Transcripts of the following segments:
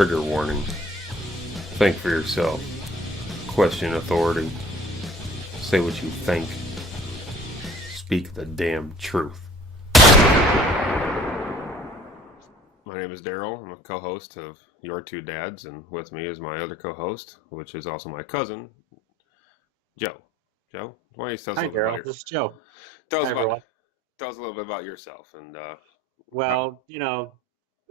Trigger warning. Think for yourself. Question authority. Say what you think. Speak the damn truth. My name is Daryl. I'm a co-host of Your Two Dads, and with me is my other co-host, which is also my cousin, Joe. Joe, why don't you tell us a Hi, little bit about Daryl. This is Joe. tell us Hi, about everyone. tell us a little bit about yourself and how, Well,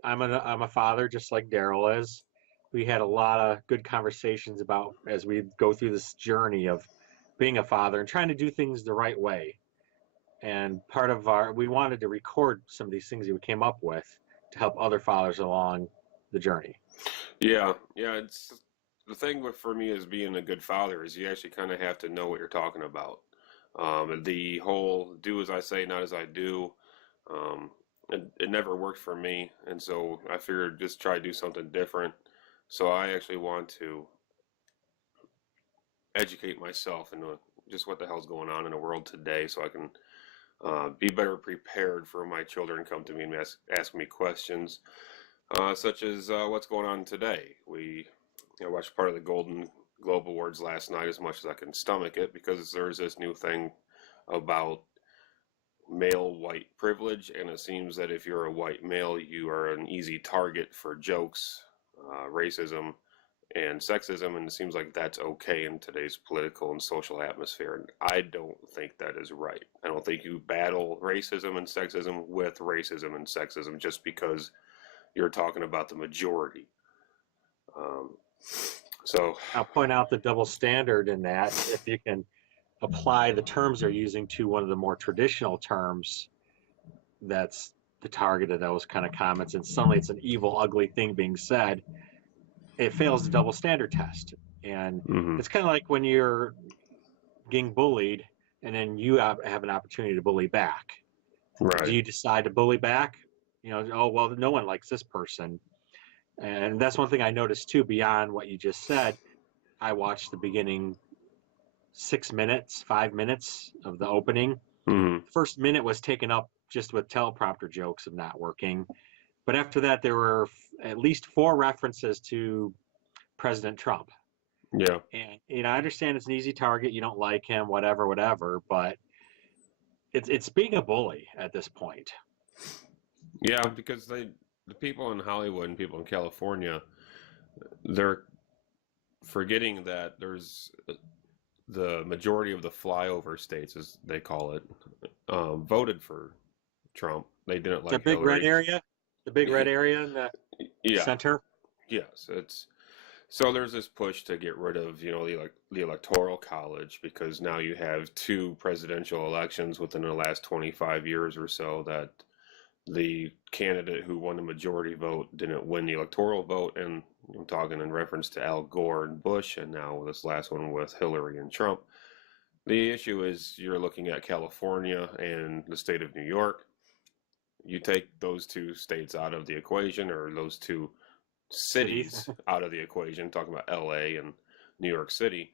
I'm a father just like Daryl is. We had a lot of good conversations about as we go through this journey of being a father and trying to do things the right way. And we wanted to record some of these things that we came up with to help other fathers along the journey. yeah. It's the thing for me is being a good father is you actually kind of have to know what you're talking about. The whole do as I say, not as I do. Um, it never worked for me, and so I figured just try to do something different. So I actually want to educate myself into just what the hell's going on in the world today, so I can be better prepared for when my children come to me and ask me questions, such as what's going on today. I watched part of the Golden Globe Awards last night as much as I can stomach it because there's this new thing about male white privilege, and it seems that if you're a white male, you are an easy target for jokes, racism, and sexism, and it seems like that's okay in today's political and social atmosphere. And I don't think that is right. I don't think you battle racism and sexism just because you're talking about the majority. Um, so, I'll point out the double standard in that if you can apply the terms they're using to one of the more traditional terms, that's the target of those kind of comments, and suddenly it's an evil, ugly thing being said. It fails the double standard test. And mm-hmm, it's kind of like when you're getting bullied and then you have an opportunity to bully back. Do right. you decide to bully back? Oh, well, no one likes this person. And that's one thing I noticed too, beyond what you just said. I watched the beginning 6 minutes, 5 minutes of the opening. Mm-hmm, The first minute was taken up just with teleprompter jokes of not working. But after that, there were at least 4 references to President Trump. yeah. And I understand it's an easy target. You don't like him, whatever. But it's being a bully at this point. Yeah, because the people in Hollywood and people in California, they're forgetting that there's the majority of the flyover states, as they call it, voted for Trump. They didn't The like big red Hillary. area, the big red area in the Yeah, center. yes, it's so there's this push to get rid of the electoral college because now you have two presidential elections within the last 25 years or so that the candidate who won the majority vote didn't win the electoral vote, and I'm talking in reference to Al Gore and Bush, and now this last one with Hillary and Trump. The issue is you're looking at California and the state of New York. You take those two states out of the equation, or those two Cities. cities out of the equation, talking about LA and New York City,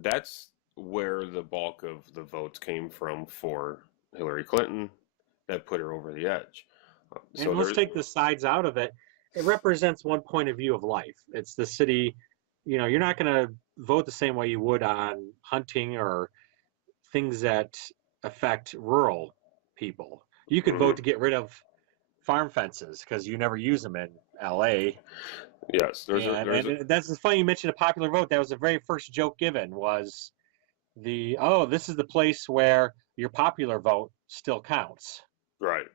that's where the bulk of the votes came from for Hillary Clinton that put her over the edge. So And let's there's, take the sides out of it. It represents one point of view of life. It's the city. You're not going to vote the same way you would on hunting or things that affect rural people. You could mhm, vote to get rid of farm fences because you never use them in LA. yes, And that's funny you mentioned a popular vote. That was the very first joke given was this is the place where your popular vote still counts. right.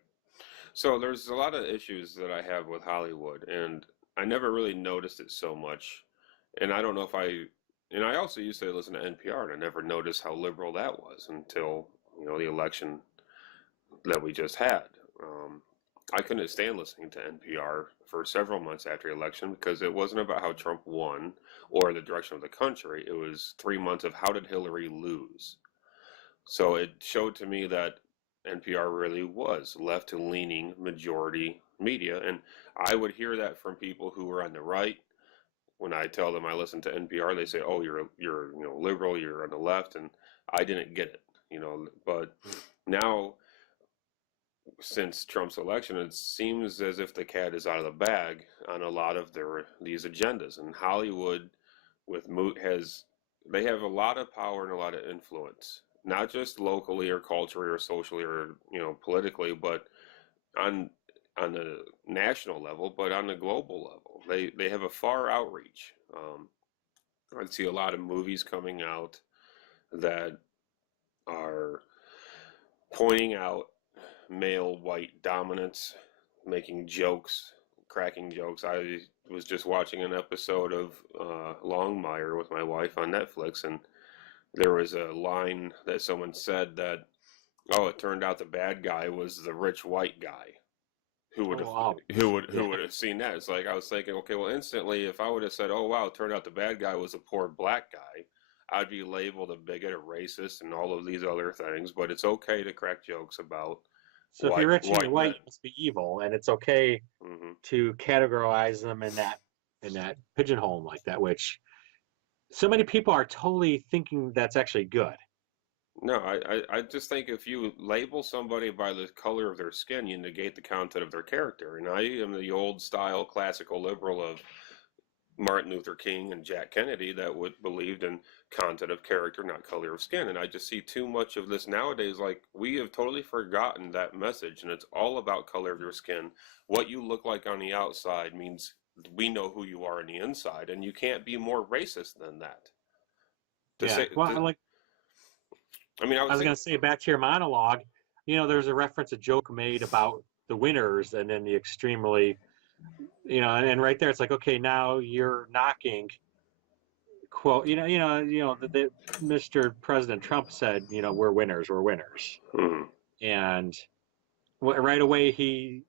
So there's a lot of issues that I have with Hollywood, and I never really noticed it so much. And I don't know if and I also used to listen to NPR, and I never noticed how liberal that was until the election that we just had. Um, I couldn't stand listening to NPR for several months after the election because it wasn't about how Trump won or the direction of the country. It was 3 months of how did Hillary lose. So it showed to me that NPR really was left-leaning majority media, and I would hear that from people who were on the right. When I tell them I listen to NPR, they say, "Oh, you're liberal, you're on the left," and I didn't get it. But now since Trump's election, it seems as if the cat is out of the bag on a lot of these agendas. And Hollywood, has they have a lot of power and a lot of influence, not just locally or culturally or socially or politically, but on the national level, but on the global level. They have a far outreach. I see a lot of movies coming out that are pointing out male white dominance, making jokes, cracking jokes. I was just watching an episode of Longmire with my wife on Netflix, and there was a line that someone said that, oh, it turned out the bad guy was the rich white guy. Who would Oh, have wow. who Yeah. would have seen that? It's like I was thinking, okay, well, instantly, if I would have said, "Oh wow, it turned out the bad guy was a poor black guy," I'd be labeled a bigot, a racist, and all of these other things. But it's okay to crack jokes about So if you're rich and you're white men. white, you must be evil, and it's okay Hmm. to categorize them in that pigeonhole like that, which so many people are totally thinking that's actually good. No, I just think if you label somebody by the color of their skin, you negate the content of their character. And I am the old style classical liberal of Martin Luther King and Jack Kennedy that would believed in content of character, not color of skin. And I just see too much of this nowadays. Like we have totally forgotten that message, and it's all about color of your skin. What you look like on the outside means we know who you are on the inside, and you can't be more racist than that. To Yeah. say, Well, like I mean, I I would was think, gonna say back to your monologue, there's a reference, a joke made about the winners and then the extremely, and right there it's like, okay, now you're knocking quote, the Mr. President Trump said, we're winners, hmm, and right away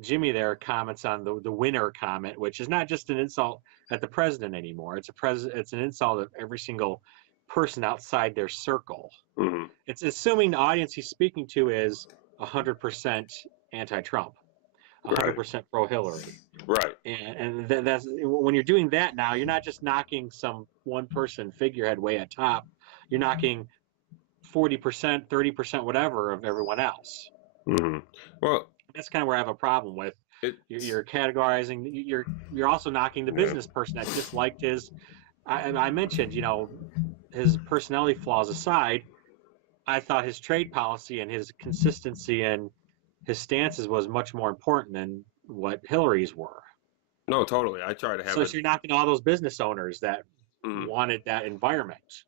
Jimmy there comments on the winner comment, which is not just an insult at the president anymore. It's an insult at every single person outside their circle. hmm, It's assuming the audience he's speaking to is 100% anti-Trump, right, 100% pro-Hillary. right. And that's when you're doing that now, you're not just knocking some one person figurehead way at top. You're knocking 40%, 30%, whatever of everyone else. Hmm. Well, That's kind of where I have a problem with. it's You're categorizing. You're also knocking the yeah. business person that disliked his. I mentioned, his personality flaws aside, I thought his trade policy and his consistency and his stances was much more important than what Hillary's were. No, totally. I try to have So it. you're knocking all those business owners that Mhm. wanted that environment.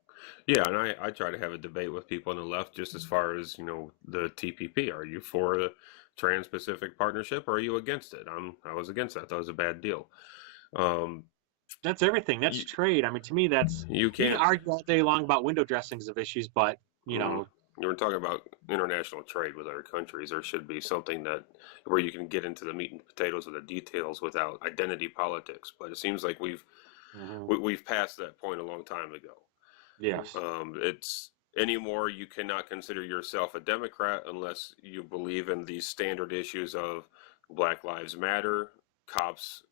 Yeah, and I try to have a debate with people on the left just as far as, the TPP. Are you for the Trans-Pacific Partnership or are you against it? I was against that. That was a bad deal. Um, That's everything. That's you, trade. I mean, to me, you you can can't. argue all day long about window dressings of issues, but Mm, we're talking about international trade with other countries. There should be something that where you can get into the meat and potatoes of the details without identity politics. But it seems like mhm. we've passed that point a long time ago. Yes. It's anymore you cannot consider yourself a Democrat unless you believe in these standard issues of Black Lives Matter, cops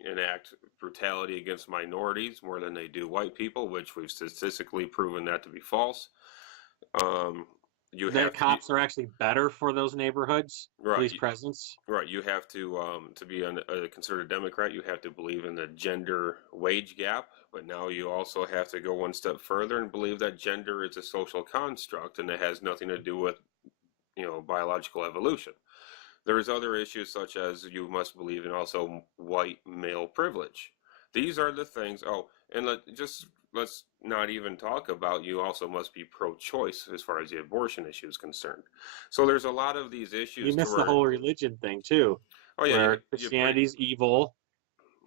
enact brutality against minorities more than they do white people, which we've statistically proven that to be false. Um, you That have to, cops are actually better for those neighborhoods, police right, presence. right. You have to be considered a Democrat. You have to believe in the gender wage gap, but now you also have to go one step further and believe that gender is a social construct and it has nothing to do with biological evolution. There's other issues such as you must believe in also white male privilege. These are the things. Oh, and let's not even talk about you also must be pro-choice as far as the abortion issue is concerned. So there's a lot of these You issues to miss the where, whole religion thing too, oh yeah, where you pray, Christianity's evil,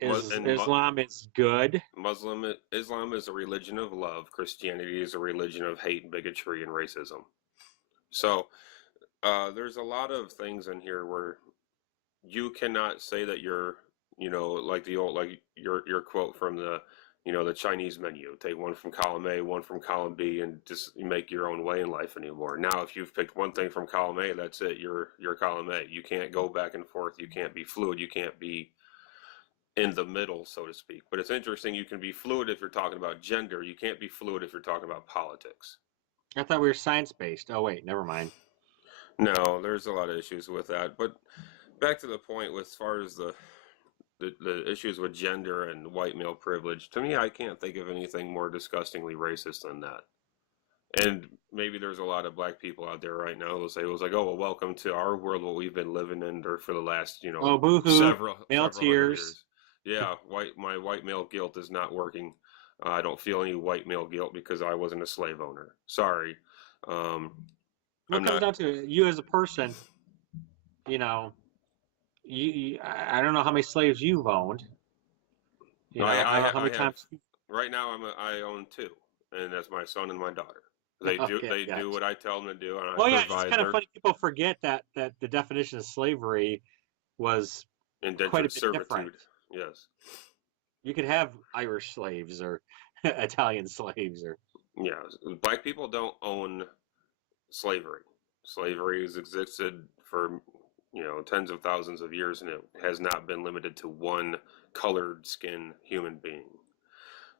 is and Islam is good. Islam is a religion of love. Christianity is a religion of hate, bigotry, and racism. So there's a lot of things in here where you cannot say that you're, like the old, like your quote from the Chinese menu. Take one from column A, one from column B, and just make your own way in life anymore. Now, if you've picked one thing from column A, that's it. You're column A. You can't go back and forth. You can't be fluid. You can't be in the middle, so to speak. But it's interesting. You can be fluid if you're talking about gender. You can't be fluid if you're talking about politics. I thought we were science based. Oh wait, never mind. No, there's a lot of issues with that. But back to the point with as far as the issues with gender and white male privilege, to me, I can't think of anything more disgustingly racist than that. And maybe there's a lot of black people out there right now who say it was like, oh, well, welcome to our world, what we've been living under for the last, Oh, boo-hoo, male several hundred tears. years. Yeah, my white male guilt is not working. I don't feel any white male guilt because I wasn't a slave owner. Sorry. Um, What I'm it comes not. down to, you as a person, you know, I don't know how many slaves you've owned. I don't know how I many have times. right now. I own two, and that's my son and my daughter. They do Okay, they do gotcha. what I tell them to do, and I Well, yeah, it's just provide kind of their funny. People forget that the definition of slavery was quite a indentured bit different. servitude. Yes. You could have Irish slaves or Italian slaves or Yeah, black people don't own slavery. Slavery has existed for tens of thousands of years, and it has not been limited to one colored skin human being.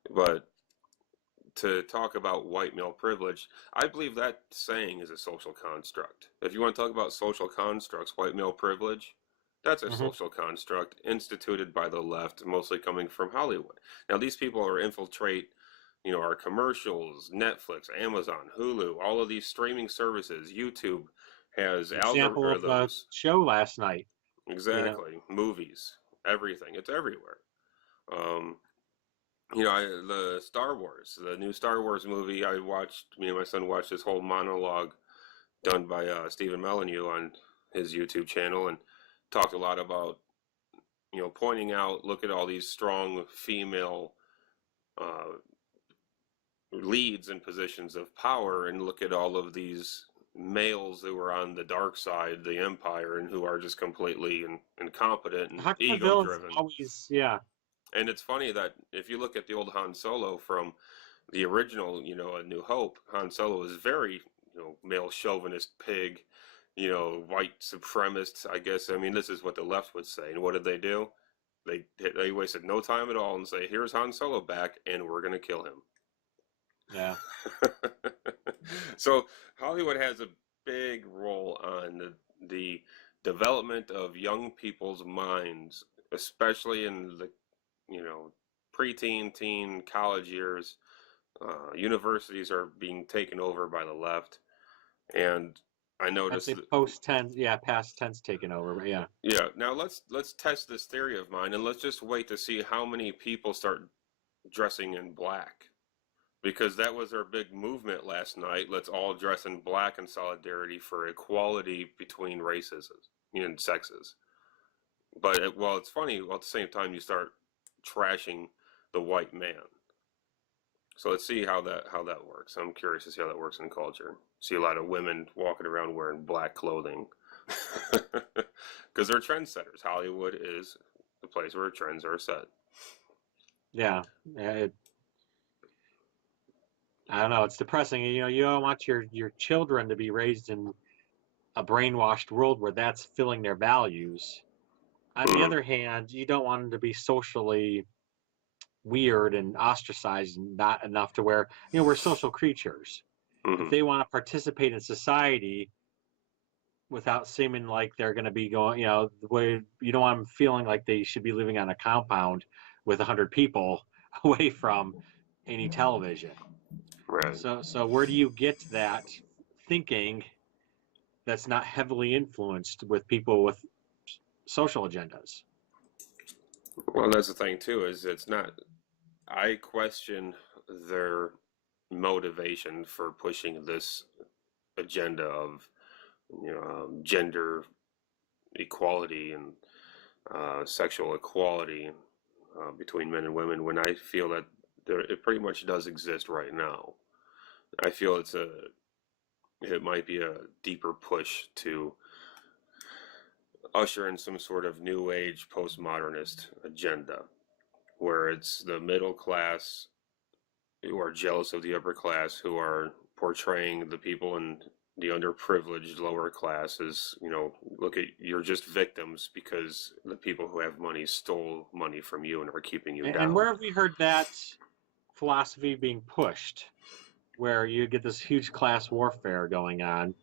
But to talk about white male privilege, I believe that saying is a social construct. If you want to talk about social constructs, white male privilege, that's a hmm social construct instituted by the left, mostly coming from Hollywood. Now, these people are infiltrate, our commercials, Netflix, Amazon, Hulu, all of these streaming services. YouTube has example of the algorithms. show last night. You know, Exactly. Movies, everything. It's everywhere. Um, the Star Wars, the new Star Wars movie, I watched, me and my son watched this whole monologue done by Stephen Molyneux on his YouTube channel and talked a lot about, pointing out, look at all these strong female uh, leads and positions of power and look at all of these males who are on the dark side, the empire, and who are just completely incompetent and how come the ego villains driven. always? Yeah, And it's funny that if you look at the old Han Solo from the original, A New Hope, Han Solo is very, male chauvinist pig, white supremacist, I guess. I mean, this is what the left would say. And what did they do? They wasted no time at all and say, here's Han Solo back, and we're going to kill him. yeah. So Hollywood has a big role on the development of young people's minds, especially in the, you know, preteen, teen, college years. Universities are being taken over by the left, and I I'd noticed say that, post tense, yeah, past tense taken over. But yeah, yeah. Now let's test this theory of mine, and let's just wait to see how many people start dressing in black, because that was our big movement last night. Let's all dress in black in solidarity for equality between races and sexes. But it's funny. At the same time, you start trashing the white man. So let's see how that works. I'm curious to see how that works in culture. See a lot of women walking around wearing black clothing because they're trendsetters. Hollywood is the place where trends are set. yeah. I don't know. It's depressing. You don't want your children to be raised in a brainwashed world where that's filling their values. On the Mm-hmm. other hand, you don't want them to be socially weird and ostracized and not enough to where we're social creatures. If Mm-hmm. they want to participate in society without seeming like they're going to be going, the way you don't want them feeling like they should be living on a compound with 100 people away from any television. Right. So where do you get that thinking that's not heavily influenced with people with social agendas? Well, that's the thing too. Is it's not. I question their motivation for pushing this agenda of gender equality and sexual equality between men and women, when I feel that it pretty much does exist right now. I feel it might be a deeper push to usher in some sort of new age postmodernist agenda where it's the middle class who are jealous of the upper class, who are portraying the people in the underprivileged lower classes. Look at, you're just victims because the people who have money stole money from you and are keeping you And down. where have we heard that philosophy being pushed, where you get this huge class warfare going on,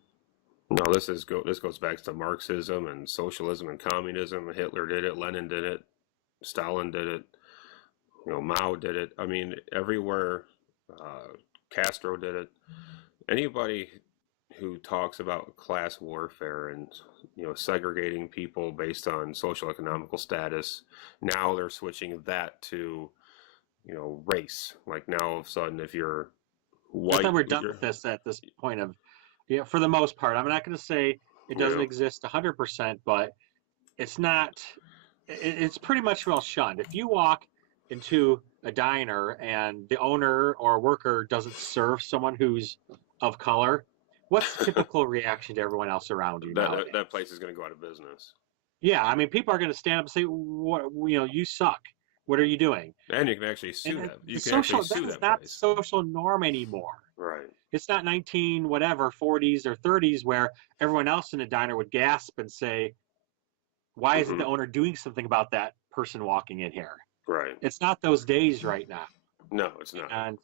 No, this goes back to Marxism and socialism and communism. Hitler did it, Lenin did it, Stalin did it, Mao did it. I mean, everywhere. Castro did it. Anybody who talks about class warfare and segregating people based on social economical status, now they're switching that to race. Like now all of a sudden, if you're I thought white, we're done with this at this point of, yeah, for the most part. I'm not going to say it you doesn't know, exist 100%, but it's not, it's pretty much well shunned. If you walk into a diner and the owner or worker doesn't serve someone who's of color, what's the typical reaction to everyone else around you nowadays? that place is going to go out of business. Yeah, I mean, people are going to stand up and say, "What, you suck. What are you doing?" And you can actually sue And that. the You can actually social that sue is that not the place. social norm anymore. Right. It's not 19 whatever 40s or 30s where everyone else in the diner would gasp and say, "Why isn't the Hmm. owner doing something about that person walking in here?" Right. It's not those days right now. No, it's not. And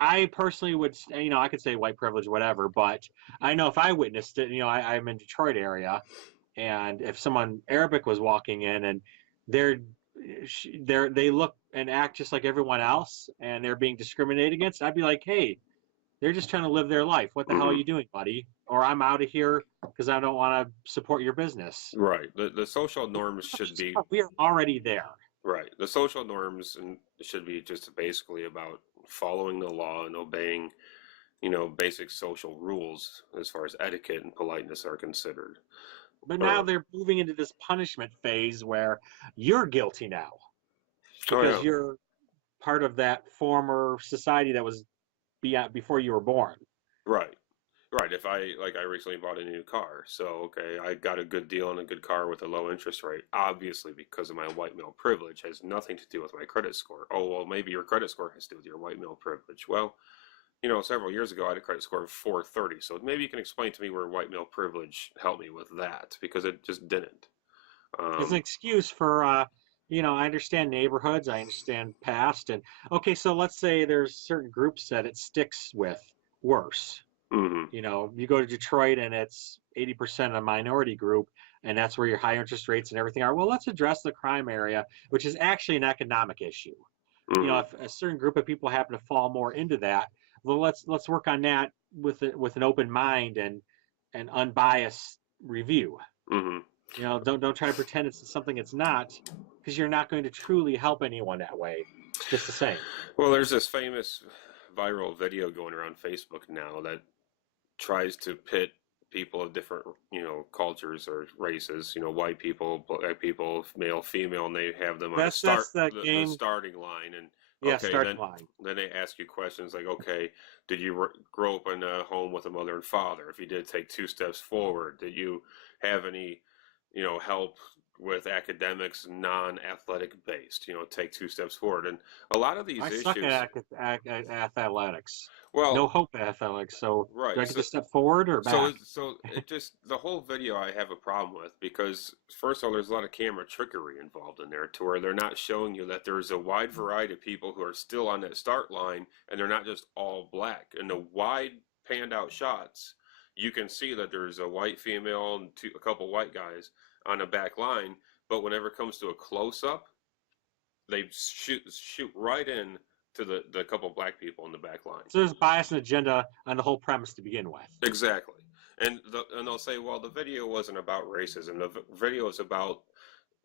I personally would, I could say white privilege, whatever, but I know if I witnessed it, I'm in Detroit area, and if someone Arabic was walking in and they're they look and act just like everyone else and they're being discriminated against, I'd be like, hey, they're just trying to live their life. What the hell are Hmm. you doing, buddy? Or I'm out of here because I don't want to support your business. Right. The social norms should be We are already there. right. The social norms should be just basically about following the law and obeying, basic social rules as far as etiquette and politeness are considered. But now Uh, they're moving into this punishment phase where you're guilty now oh because yeah. you're part of that former society that was before you were born. Right. Right. If I recently bought a new car, so okay, I got a good deal on a good car with a low interest rate. Obviously, because of my white male privilege, has nothing to do with my credit score. Oh well, maybe your credit score has to do with your white male privilege. Well, several years ago I had a credit score of 430, so maybe you can explain to me where white male privilege helped me with that because it just didn't. It's an Um, excuse for, I understand neighborhoods, I understand past, and okay, so let's say there's certain groups that it sticks with worse. hmm You go to Detroit and it's 80% a minority group, and that's where your high interest rates and everything are. Well, let's address the crime area, which is actually an economic issue. hmm If a certain group of people happen to fall more into that, well, let's work on that with an open mind and unbiased review. hmm Don't try to pretend it's something it's not, because you're not going to truly help anyone that way. Just the same. Well, there's this famous viral video going around Facebook now that tries to pit people of different, cultures or races, white people, black people, male, female, and they have them on a That's the the game. starting line. And Yeah, okay, starting line. then they ask you questions like, okay, did you grow up in a home with a mother and father? If you did, take two steps forward. Did you have any, help with academics, non-athletic based? Take two steps forward. And a lot of these I suck issues, at athletics. well, No hope at athletics. So do right. I get to step forward or back? So it just the whole video I have a problem with because first of all, there's a lot of camera trickery involved in there to where they're not showing you that there's a wide variety of people who are still on that start line and they're not just all black. In the wide panned out shots, you can see that there's a white female and a couple white guys on the back line, but whenever it comes to a close up, they shoot right in to the couple black people in the back line. So there's bias and agenda on the whole premise to begin with. Exactly. And they'll say, well, the video wasn't about racism. The video is about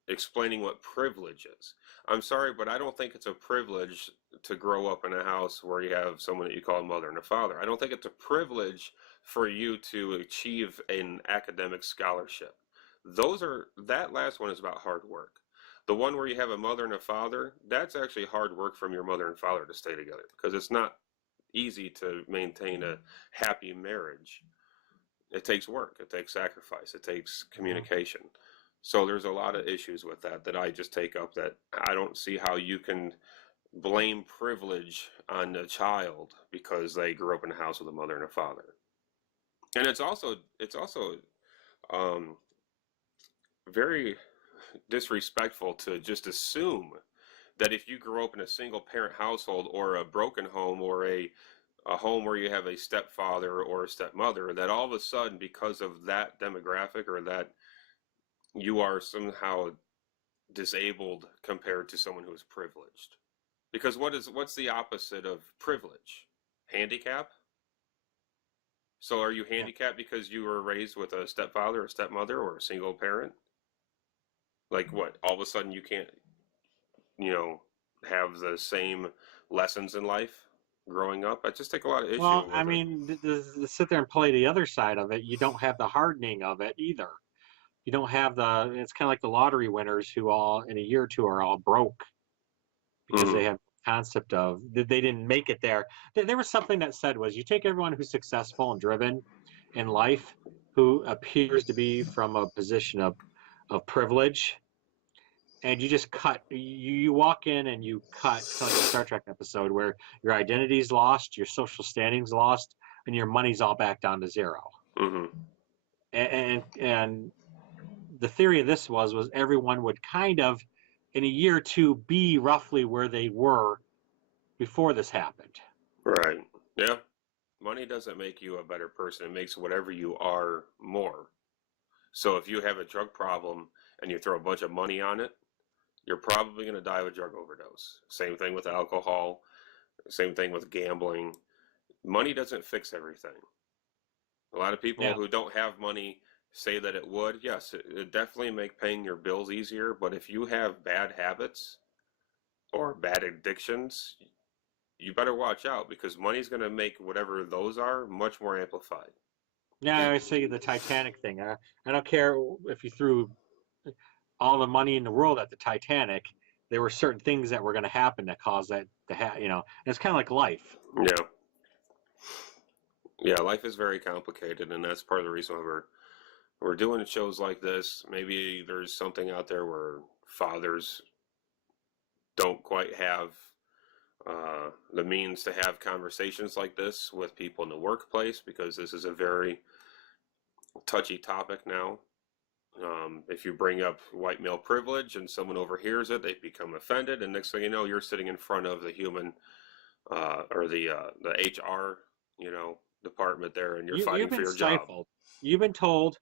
explaining what privilege is. I'm sorry, but I don't think it's a privilege to grow up in a house where you have someone that you call a mother and a father. I don't think it's a privilege for you to achieve an academic scholarship. That last one is about hard work. The one where you have a mother and a father, that's actually hard work from your mother and father to stay together because it's not easy to maintain a happy marriage. It takes work, it takes sacrifice, it takes Mhm. communication. So there's a lot of issues with that I just take up that I don't see how you can blame privilege on the child because they grew up in a house with a mother and a father. And it's also um, very disrespectful to just assume that if you grew up in a single parent household or a broken home or a a home where you have a stepfather or a stepmother, that all of a sudden, because of that demographic or that, you are somehow disabled compared to someone who is privileged. Because what's the opposite of privilege? Handicap? So are you Yeah. handicapped because you were raised with a stepfather or stepmother or a single parent? Like what? All of a sudden you can't, you know, have the same lessons in life growing up? I just take a lot of issue Well, I with it. mean, to sit there and play the other side of it, you don't have the hardening of it either. You don't have the. It's kind of like the lottery winners who all in a year or two are all broke because Hmm. they have concept of they didn't make it there. There was something that said was you take everyone who's successful and driven in life, who appears to be from a position of privilege, and you just cut. You walk in and you cut, kind of like the Star Trek episode where your identity's lost, your social standing's lost, and your money's all back down to zero. Hmm. And the theory of this was everyone would kind of in a year or two be roughly where they were before this happened. Right. Yeah. Money doesn't make you a better person. It makes whatever you are more. So if you have a drug problem and you throw a bunch of money on it, you're probably going to die of a drug overdose. Same thing with alcohol. Same thing with gambling. Money doesn't fix everything. A lot of people Yeah. who don't have money say that it would. Yes, it definitely make paying your bills easier, but if you have bad habits or bad addictions, you better watch out because money's going to make whatever those are much more amplified. Yeah, I always say the Titanic thing. I don't care if you threw all the money in the world at the Titanic. There were certain things that were going to happen that caused that to happen. And it's kind of like life. Yeah. Yeah, life is very complicated, and that's part of the reason why we're doing shows like this. Maybe there's something out there where fathers don't quite have the means to have conversations like this with people in the workplace because this is a very touchy topic now. If you bring up white male privilege and someone overhears it, they become offended, and next thing you know, you're sitting in front of the human or the HR, department there, and you're You've fighting for been your job. stifled. You've been told.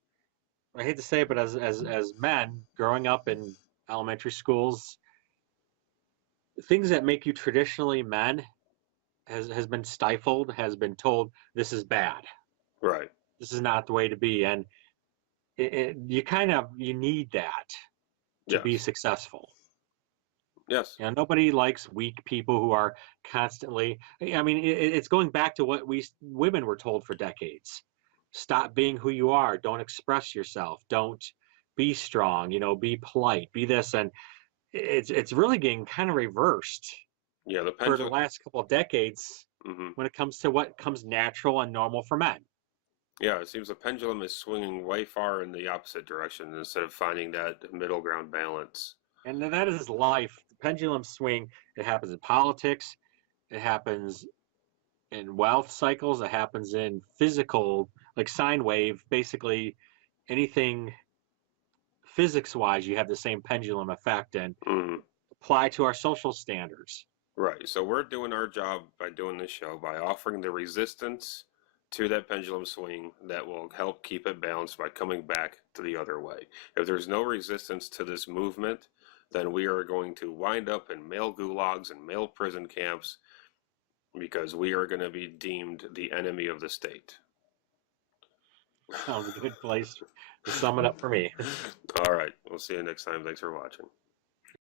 I hate to say it, but as men growing up in elementary schools, things that make you traditionally men has been stifled. Has been told this is bad. Right. This is not the way to be, and you need that to be Yes. successful. Yes. Nobody likes weak people who are constantly. I mean, it's going back to what we women were told for decades. Stop being who you are. Don't express yourself. Don't be strong. Be polite. Be this, and it's really getting kind of reversed Yeah. The for the pendulum. last couple of decades Hmm. when it comes to what comes natural and normal for men. Yeah. It seems the pendulum is swinging way far in the opposite direction instead of finding that middle ground balance. And that is life. The pendulum swing. It happens in politics. It happens in wealth cycles. It happens in physical, like sine wave. Basically, anything physics wise, you have the same pendulum effect and Hmm. apply to our social standards. Right. So we're doing our job by doing this show by offering the resistance to that pendulum swing that will help keep it balanced by coming back to the other way. If there's no resistance to this movement, then we are going to wind up in male gulags and male prison camps because we are going to be deemed the enemy of the state. Sounds a good place to sum it up for me. All right. We'll see you next time. Thanks for watching.